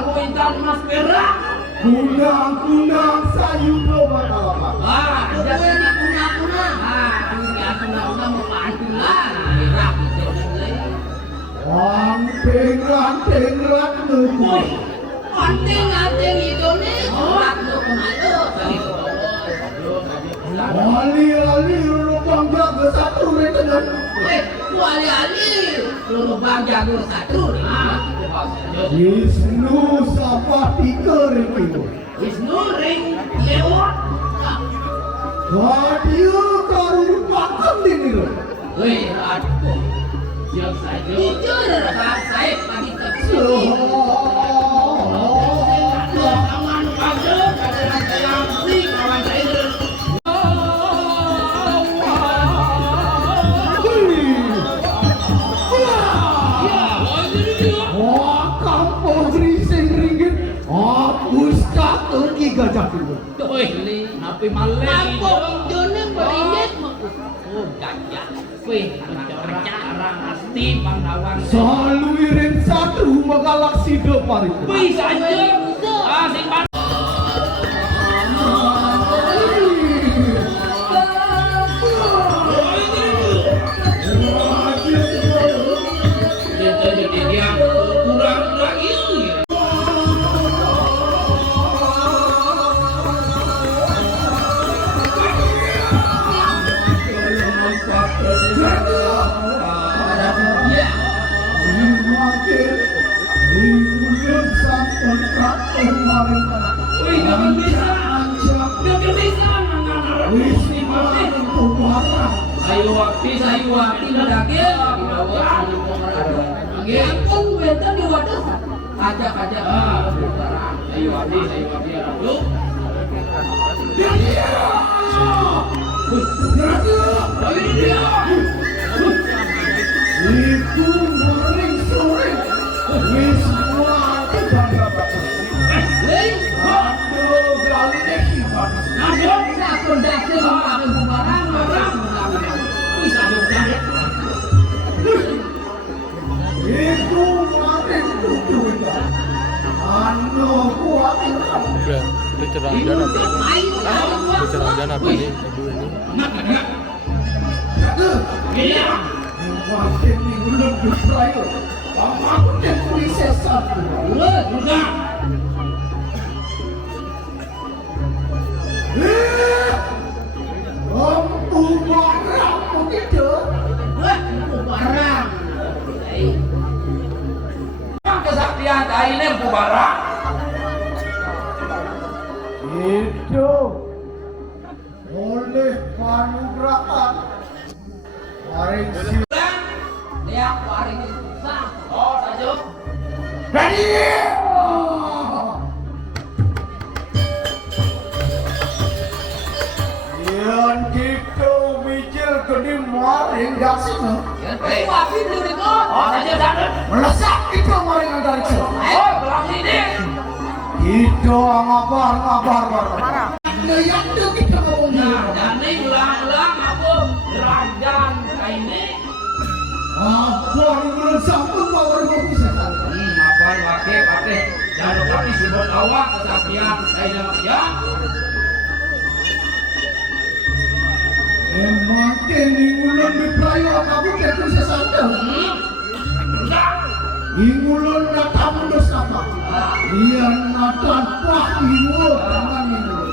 Kalau intan mas perak. Kunang-kunang sayup lo batalapa. Ada kunang-kunang. Kunang-kunang mau pantulan. Perak itu. Ranting Woi, ranting itu nih. Rat lo kemana? Ali lubang jago satu dengan. Ali lubang jago satu. Wisnu Sapati Keriku. Wisnu ring lewat. Radio karun pakam dini lo. Woi, aduh. Jauh saja. Jujur, saya pagi terus. Kawan kawan yang sih kawan saya. Gajah itu. Napi malih. Kampung Jone berindet. Oh, gajah. Wih, arang asti Pandawan. Selalu iring satu megalaksi depan itu. Bisa aja. Asik banget. Jadi dia kurang ini. Ayo waktu daging. Ampun benten di wadah. Ajak. Ayo waktu dulu. Itu maring sore. Wis muat aduh gali deh gimana? Aku dasar makan barang. Bisa juga. Itu maring tutu itu. Anu kuat Udah cerang dan apa ini? Udah cerang dan apa ini? Ibu ini. Iya. Makin minggu lebih berayu. Aku dan polisi satu. Udah. Lampu barang begitu. Lampu barang. Kesaktian ini lampu barang. Itu oleh panugrahan maring Lihat waring susah. Oh, saja. ready. Yang gitu mijil gede maring dasar. Wapi dulu itu. Oh, saja sangat. Melesak itu maring dari itu. Oh, belang ini. Itu ngabar. Yang itu kita ngomongin. Dan ini ulang-ulang aku rajan ini. Apa yang melesak pun power kopi sekarang. Apa pakai. Jangan lupa disebut awak kesaktian saya ya. Makin ingulun di prayo kamu ketu sesanda. Ingulun nata mundos apa? Iya nata pah ingul tangan ingul.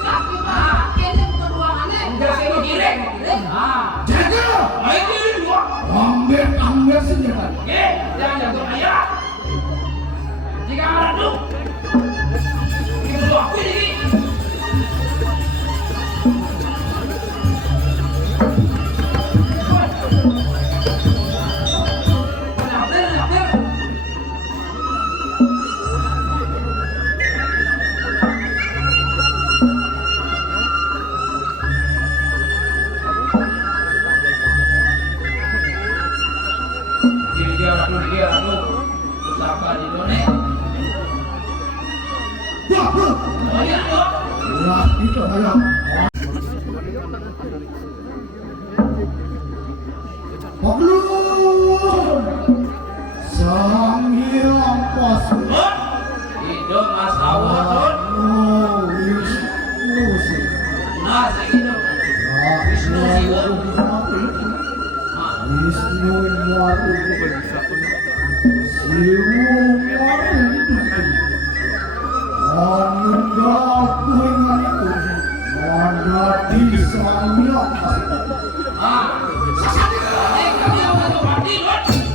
Ini keduaannya. Enggak saya giring. Jaga. Ini dua. Ambil senjata. Jangan jago ayah. Jika ada ini dua aku ini. Dia usaha di dunia. Banyak dong. Wah itu ayam. Belum. Sang Hyang Pasu. hidup Mas Awon. Wisnu sih. Nah, saya hidup. Wisnu sih, Won. Wisnu Waru. Siwu Waru. Anu dengan itu. Ada di sana. Ah, kami akan mati, Lord.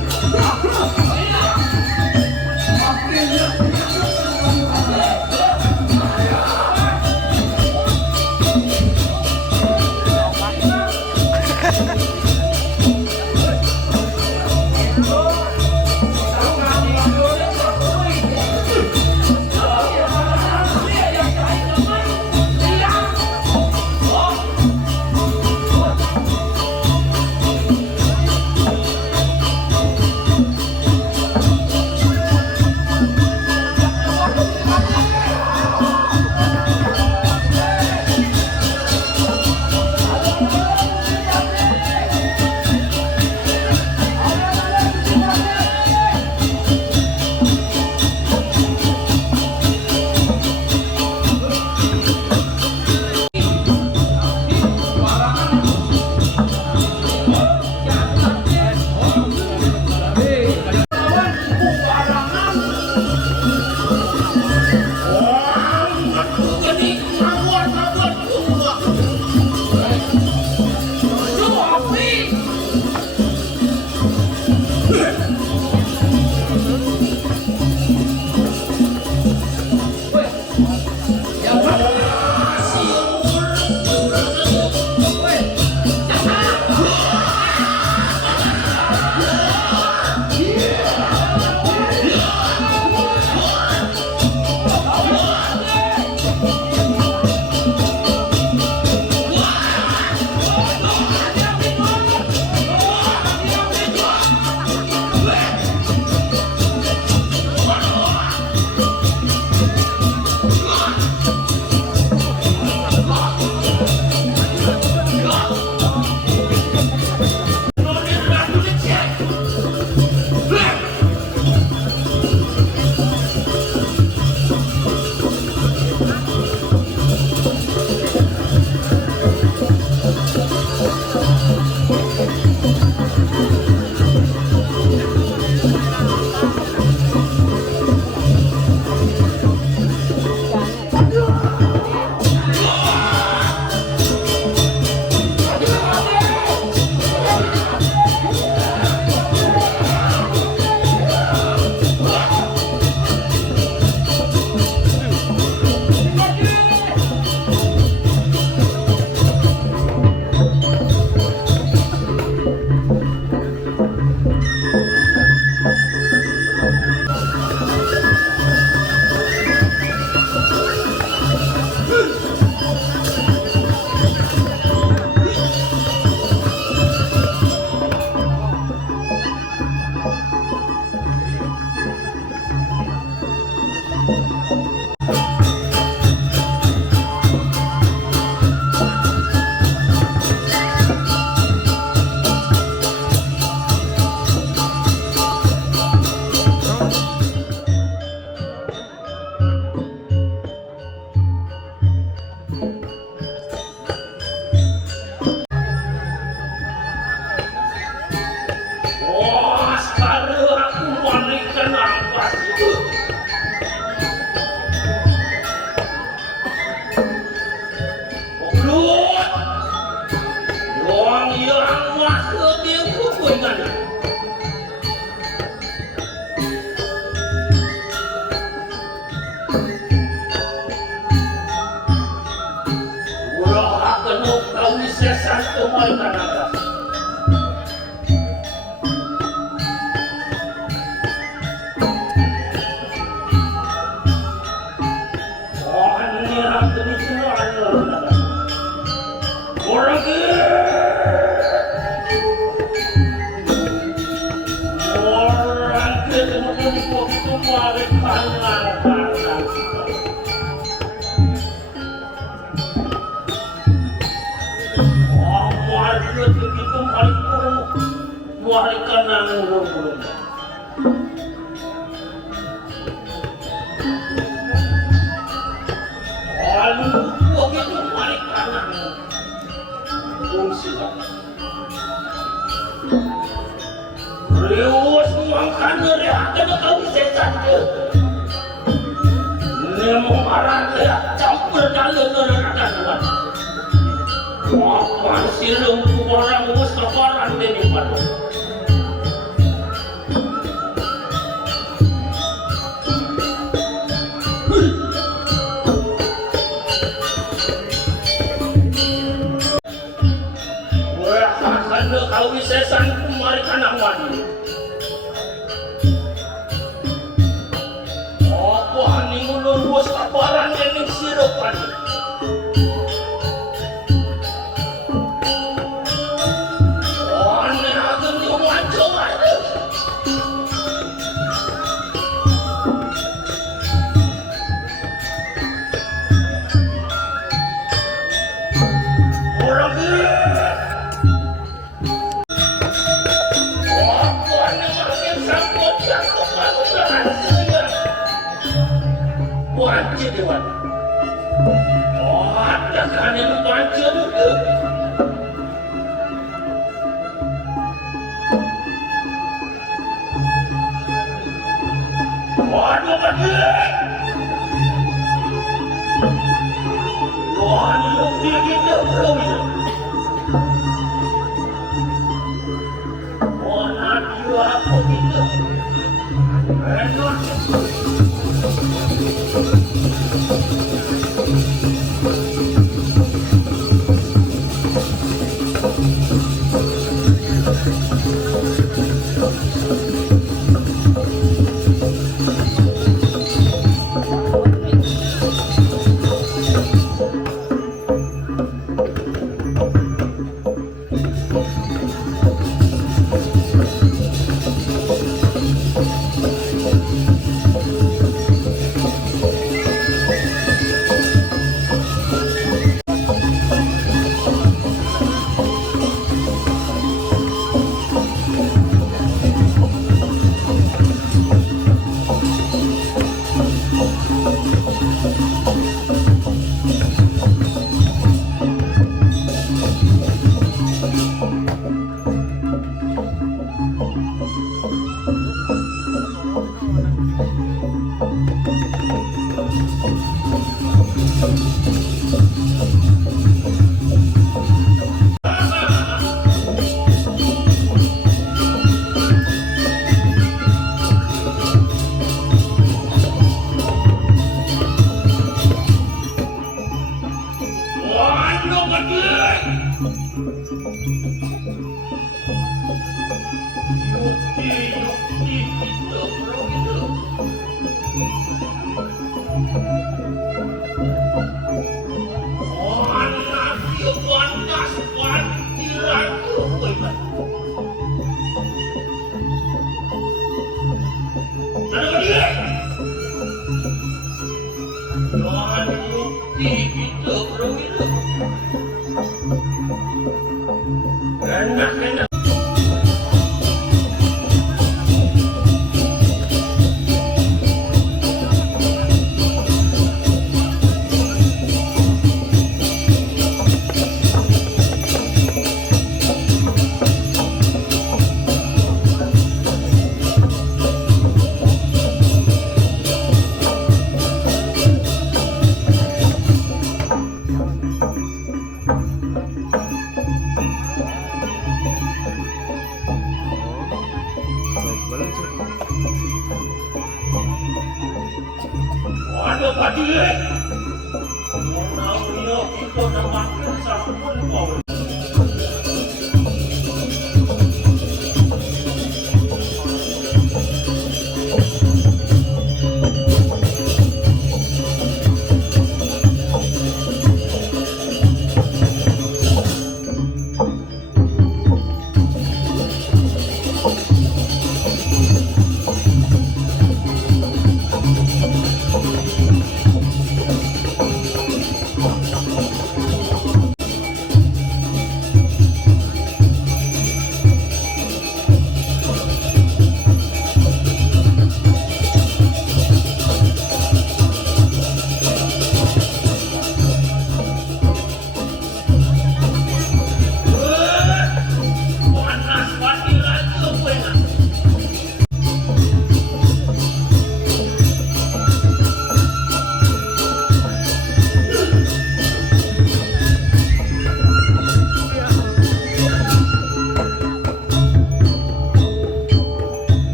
Reus mangkan rea kada kau setan ke. Nemo aran rea campur dalam neraka. Apa silung orang mustafaran deni padu. Kau sesan kumari kanawan. Apa haning ulun bos kaparan yang siropan. Ane ageng yang wancong ada. Orang wajib dewan. Oh, ada kan yang wajib itu. Waduh bagi. Wah, lebih kita belum itu. Oh, nanti apa kita? Enak. Enak. Waduh, Pak Dik. Mau kita nak makan sampun kau.